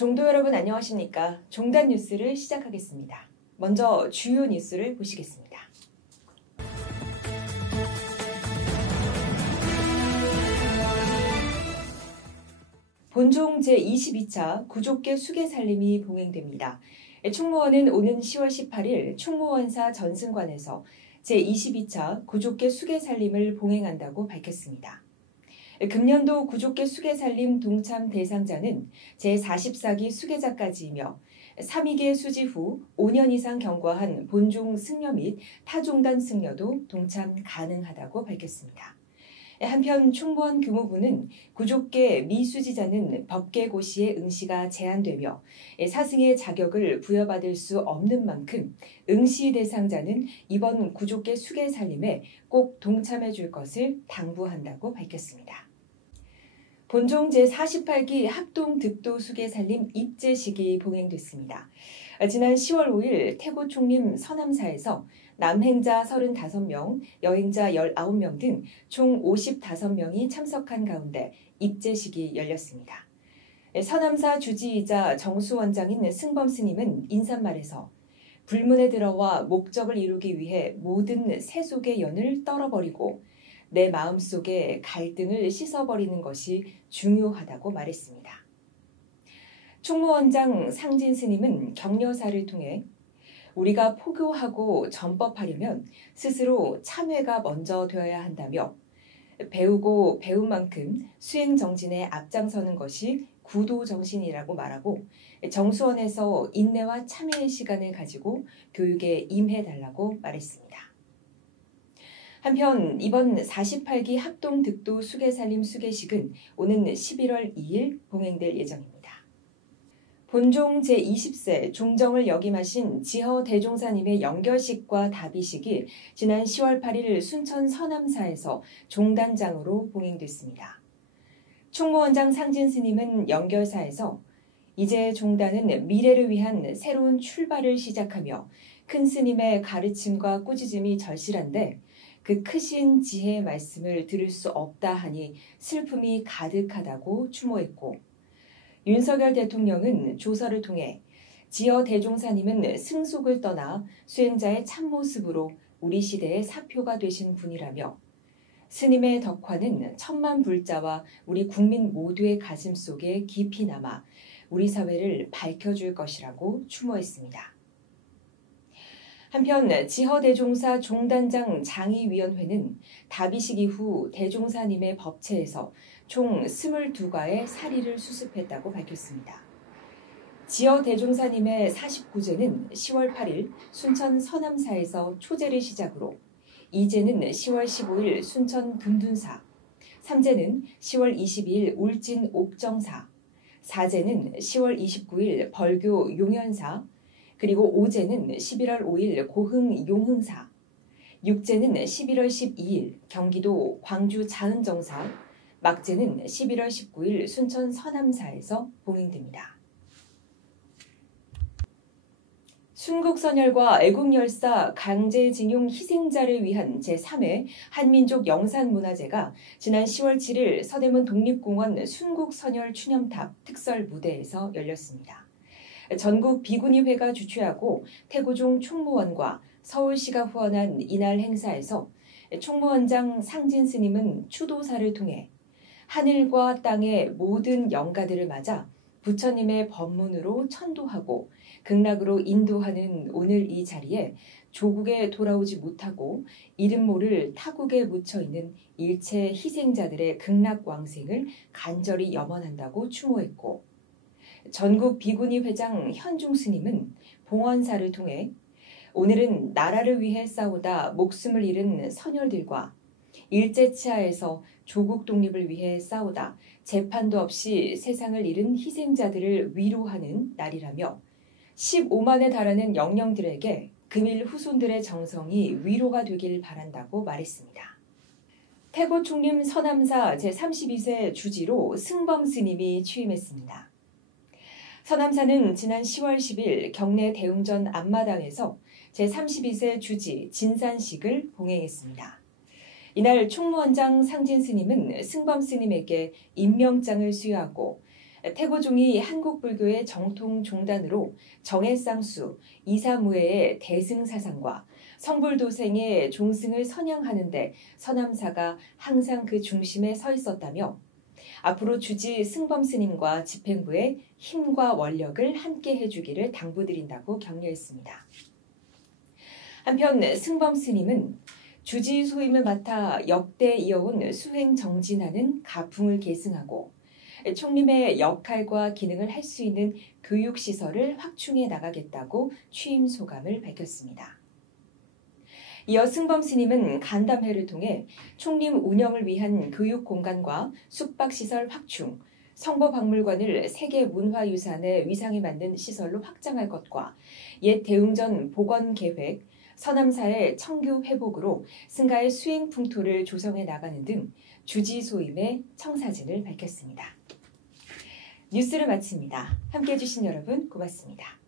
종도 여러분 안녕하십니까? 종단 뉴스를 시작하겠습니다. 먼저 주요 뉴스를 보시겠습니다. 본종 제22차 구족계 수계살림이 봉행됩니다. 충무원은 오는 10월 18일 충무원사 전승관에서 제22차 구족계 수계살림을 봉행한다고 밝혔습니다. 금년도 구족계 수계살림 동참 대상자는 제44기 수계자까지이며 3위계 수지 후 5년 이상 경과한 본종 승려 및 타종단 승려도 동참 가능하다고 밝혔습니다. 한편 충무원 교무부는 구족계 미수지자는 법계고시의 응시가 제한되며 사승의 자격을 부여받을 수 없는 만큼 응시 대상자는 이번 구족계 수계살림에 꼭 동참해 줄 것을 당부한다고 밝혔습니다. 본종 제48기 합동득도 수계살림 입제식이 봉행됐습니다. 지난 10월 5일 태고 총림 서남사에서 남행자 35명, 여행자 19명 등 총 55명이 참석한 가운데 입제식이 열렸습니다. 서남사 주지이자 정수원장인 승범 스님은 인사말에서 불문에 들어와 목적을 이루기 위해 모든 세속의 연을 떨어버리고 내 마음속에 갈등을 씻어버리는 것이 중요하다고 말했습니다. 총무원장 상진 스님은 격려사를 통해 우리가 포교하고 전법하려면 스스로 참회가 먼저 되어야 한다며 배우고 배운 만큼 수행 정진에 앞장서는 것이 구도 정신이라고 말하고 정수원에서 인내와 참회의 시간을 가지고 교육에 임해달라고 말했습니다. 한편 이번 48기 합동득도 수계살림 수계식은 오는 11월 2일 봉행될 예정입니다. 본종 제20세 종정을 역임하신 지허 대종사님의 연결식과 다비식이 지난 10월 8일 순천 서남사에서 종단장으로 봉행됐습니다. 총무원장 상진 스님은 연결사에서 이제 종단은 미래를 위한 새로운 출발을 시작하며 큰 스님의 가르침과 꾸짖음이 절실한데 그 크신 지혜의 말씀을 들을 수 없다 하니 슬픔이 가득하다고 추모했고 윤석열 대통령은 조서를 통해 지어 대종사님은 승속을 떠나 수행자의 참모습으로 우리 시대의 사표가 되신 분이라며 스님의 덕화는 천만 불자와 우리 국민 모두의 가슴 속에 깊이 남아 우리 사회를 밝혀줄 것이라고 추모했습니다. 한편 지허대종사 종단장 장의위원회는 다비식 이후 대종사님의 법체에서 총 22가의 사리를 수습했다고 밝혔습니다. 지허대종사님의 49제는 10월 8일 순천 서남사에서 초제를 시작으로 2제는 10월 15일 순천 금둔사, 3제는 10월 22일 울진 옥정사, 4제는 10월 29일 벌교 용현사, 그리고 5제는 11월 5일 고흥 용흥사, 6제는 11월 12일 경기도 광주 자은정사, 막제는 11월 19일 순천 서남사에서 봉행됩니다. 순국선열과 애국열사 강제징용 희생자를 위한 제3회 한민족 영산문화제가 지난 10월 7일 서대문 독립공원 순국선열 추념탑 특설 무대에서 열렸습니다. 전국 비구니회가 주최하고 태고종 총무원과 서울시가 후원한 이날 행사에서 총무원장 상진 스님은 추도사를 통해 하늘과 땅의 모든 영가들을 맞아 부처님의 법문으로 천도하고 극락으로 인도하는 오늘 이 자리에 조국에 돌아오지 못하고 이름 모를 타국에 묻혀있는 일체 희생자들의 극락왕생을 간절히 염원한다고 추모했고 전국 비구니 회장 현중 스님은 봉헌사를 통해 오늘은 나라를 위해 싸우다 목숨을 잃은 선열들과 일제치하에서 조국 독립을 위해 싸우다 재판도 없이 세상을 잃은 희생자들을 위로하는 날이라며 15만에 달하는 영령들에게 금일 후손들의 정성이 위로가 되길 바란다고 말했습니다. 태고 총림 서남사 제32세 주지로 승범 스님이 취임했습니다. 서남사는 지난 10월 10일 경내 대웅전 앞마당에서 제32세 주지 진산식을 봉행했습니다. 이날 총무원장 상진 스님은 승범 스님에게 임명장을 수여하고 태고종이 한국불교의 정통 종단으로 정해쌍수, 이사무예의 대승사상과 성불도생의 종승을 선양하는 데 서남사가 항상 그 중심에 서 있었다며 앞으로 주지 승범 스님과 집행부의 힘과 원력을 함께 해주기를 당부드린다고 격려했습니다. 한편 승범 스님은 주지 소임을 맡아 역대 이어온 수행 정진하는 가풍을 계승하고 총림의 역할과 기능을 할 수 있는 교육시설을 확충해 나가겠다고 취임 소감을 밝혔습니다. 이어 승범 스님은 간담회를 통해 총림 운영을 위한 교육공간과 숙박시설 확충, 성보박물관을 세계문화유산의 위상에 맞는 시설로 확장할 것과 옛 대웅전 복원계획, 서남사의 청교 회복으로 승가의 수행 풍토를 조성해 나가는 등 주지 소임의 청사진을 밝혔습니다. 뉴스를 마칩니다. 함께해 주신 여러분 고맙습니다.